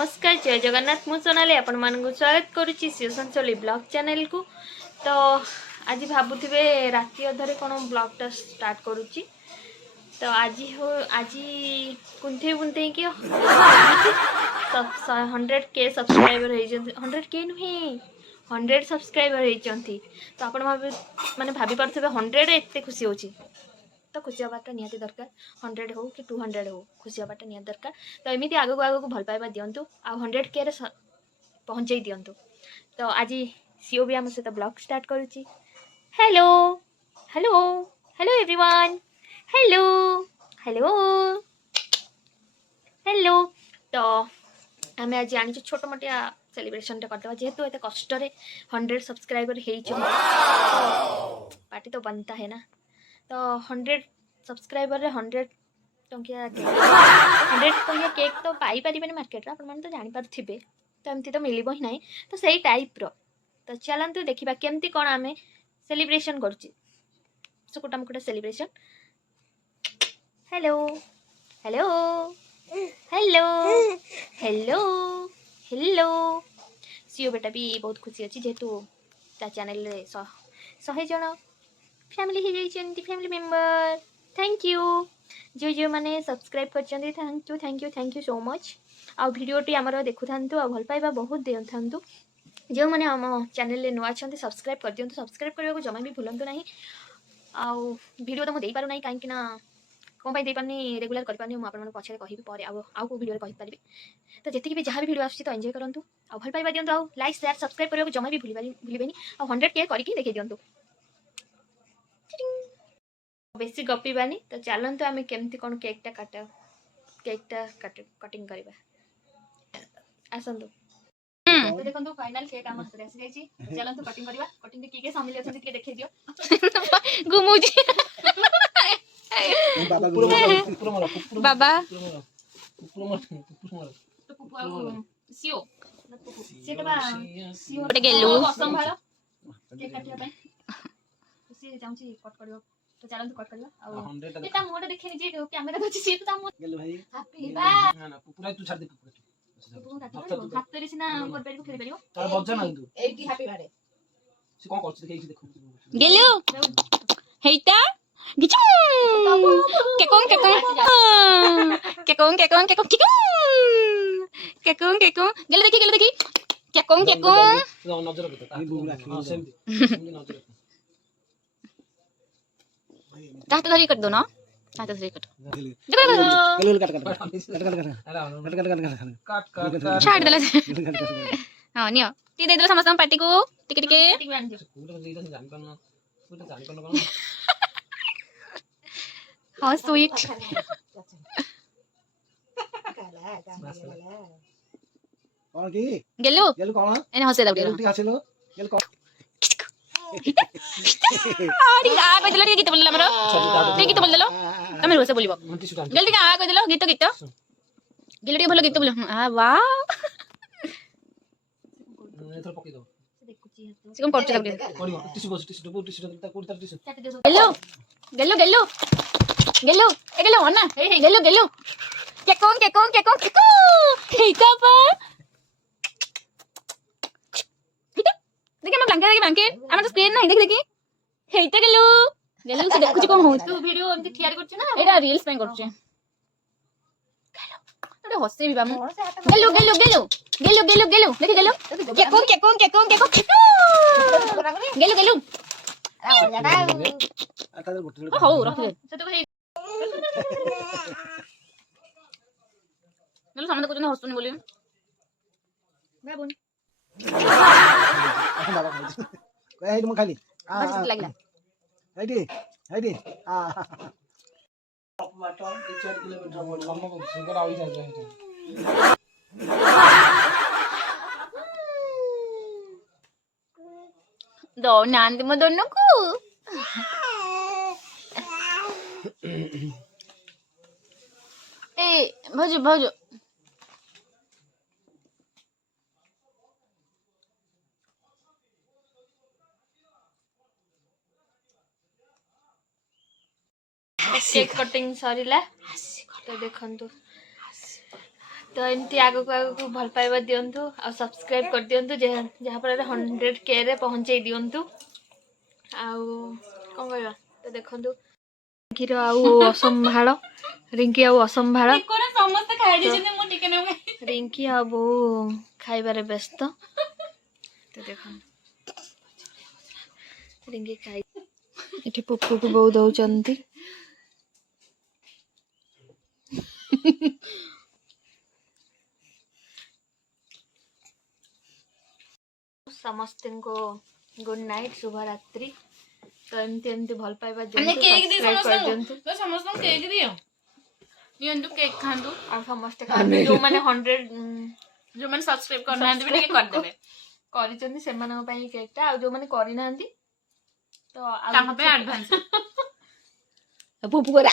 नमस्कार जय जगन्नाथ मु सोनाली आपण मानक स्वागत करुच्ची शिव संचली ब्लॉग चैनल को। तो आज भावुवे राति अधरे कौन ब्लॉगटा स्टार्ट करुच्ची। तो आज कुंथे बुंथे कि 100K सब्सक्राइबर 100K नुहे 100 सब्सक्राइबर होती। तो आप माने भाभी पारे 100 एत खुशी होची। तो खुशी हवाटा निहाती दरकार 100 हो कि 200 हो खुशी हवाटा निहाती दरकार। तो एमती आगू आगू भल पाइबा दिंतु आ 100K रे पहुँचे दिंतु। तो आज सीओ भी आम सहित ब्लॉग स्टार्ट करुच्ची। Hello hello hello everyone hello hello hello. तो आम आज आनी छोट मोटिया सेलिब्रेशन करदे जेहेतु एत कष्ट 100 सब्सक्राइबर पार्टी तो बनता है ना। तो 100 सब्सक्राइबर 100 टंकिया 100 टंकिया केक तो पाई पारे मार्केट आप तो जानीपे। तो एमती तो मिल ही ना। तो सही टाइप रो। तो चलतु देखा केमती कौन आम सेलिब्रेशन करुकुटा मुकुटा celebration. Hello hello hello hello hello. सीओ बेटा भी बहुत खुशी अच्छी जेहेतु चैनल 100 जन फैमिली हो जाइए फैमिली मेंबर। थैंक यू जो जो मैंने सब्सक्राइब कर थैंक यू सो मच। आ भिडियोटी आमर देखु था भल पाइबा बहुत दे था। जो मैंने आम चैनल नुआ अच्छा सब्सक्राइब कर दिखाँ। सब्सक्राइब करने को जमा भी भूलु ना। आउ वीडियो तो मुझे पार ना कहीं कौन पाई पारनी रेगुलर करपारनी मुझे पछे कहि आउ को वीडियो कहि। तो जी भी जहाँ भी वीडियो आसुची तो एंजॉय करूँ आ भल पाइबा दिंतु। आउ लाइक शेयर सब्सक्राइब करने को जमा भी भूलेनि। आ 100K करके देखी दिंतु। बेसी गपीबानी। तो चलतु आम केमती कौन केकटा कटिंग करवा आसतु। तो देखो फाइनल केक आम हाथ में आसी जाइए। चलतु कटिंग करवा। कटिंग किए सामिल अच्छे देखी दियो घुमुची बाबा सीओ गेलु केक काटिया सी जाऊँगी कट कर। तो चलतु कट करवा। एटा मोटा देखिनि जे कैमरा दछि से तो हम गेल भाई हैप्पी बा ना ना पूरा तू छाड़ दे हाथ रे सिना कर पेर खेली परियो तार बज्जा ना तू 80 हैप्पी बर्थडे से कोन करछ देखै देखो गेलु हेइता गिचू केकों केकों केकों केकों केकों केकों केकों गेल देखी केकों केकों नजर रखो हां सेमती नजर चाहते धरी कर दो ना। चाहते धरी कट गलुल कट कट कट छाड़ देला। हां नियो ती दे देला समस्त पार्टी को टिके टिके हां स्वीट कौन की गेलु गेलु कौन एने हसे दाउडी गेलु टी हसिलो गेलु कौन आड़ी आ कह देलो गीत बोलला हमरो ते गीत बोल देलो तमे रोसे बोलिबो गेल टिके आ कह देलो गीत गेल टिके भलो गीत बोल आ वाह एथर पकई दो से कोन करछ दाउडी कोडी टिश्यू ता कोडी तार टिश्यू गेलु गेलु गेलु गेलु ए गेलु हना गेलु गेलु केकों हेइता बा देखि हम ब्लैंकेट हम तो स्क्रीन नहीं देखि हेइता गेलु से देखुची कोन हो तू वीडियो एमती ठियार करछ ना एटा रील्स पे करछ गेलु तो हसे भी बामु गेलु देखि गेलु केकों गेलु आता दे बोतल हो रख दे से तो भाई गेलु सामने कुछ नहीं हसुनी बोली बाबून अपन बाबा खाई कोई आई तुम खाली बस लागला आईडी आ बाटो 4 किलोमीटर बोल हम सुगर आई जाए दो नांद म दोनों को ए भजो केक कटिंग सरीला तो देखंतु तो एमती आगक भल पाइबा दिंतु आ सब्सक्राइब कर दिंतु जहाँफल 100K रे पहुँचे दिंतु आउ कौन कहवा तो देखु रिंकीर आउ असंभाल रिंकी आउ असंभाल समस्त खाई दिछने मु टिके न रिंकी आ बो खाइबारे व्यस्त तो देखो रिंकी खाई एठी पुप्पू को बहुत दउचंती समस्त को गुड नाइट शुभ रात्रि तो एमती भल पाइबा हमने केक दी सब्सक्राइब कर समस्त दियंतु तो समस्त केक दियो नियंतु केक खांतु आ समस्त खाते जो माने 100 जो मैंने सब्सक्राइब करना भी टिके कर देबे करिचंदी सेमानक पई केकटा आ जो माने करि नांती तो तांको पे एडवांस पुप्पू करा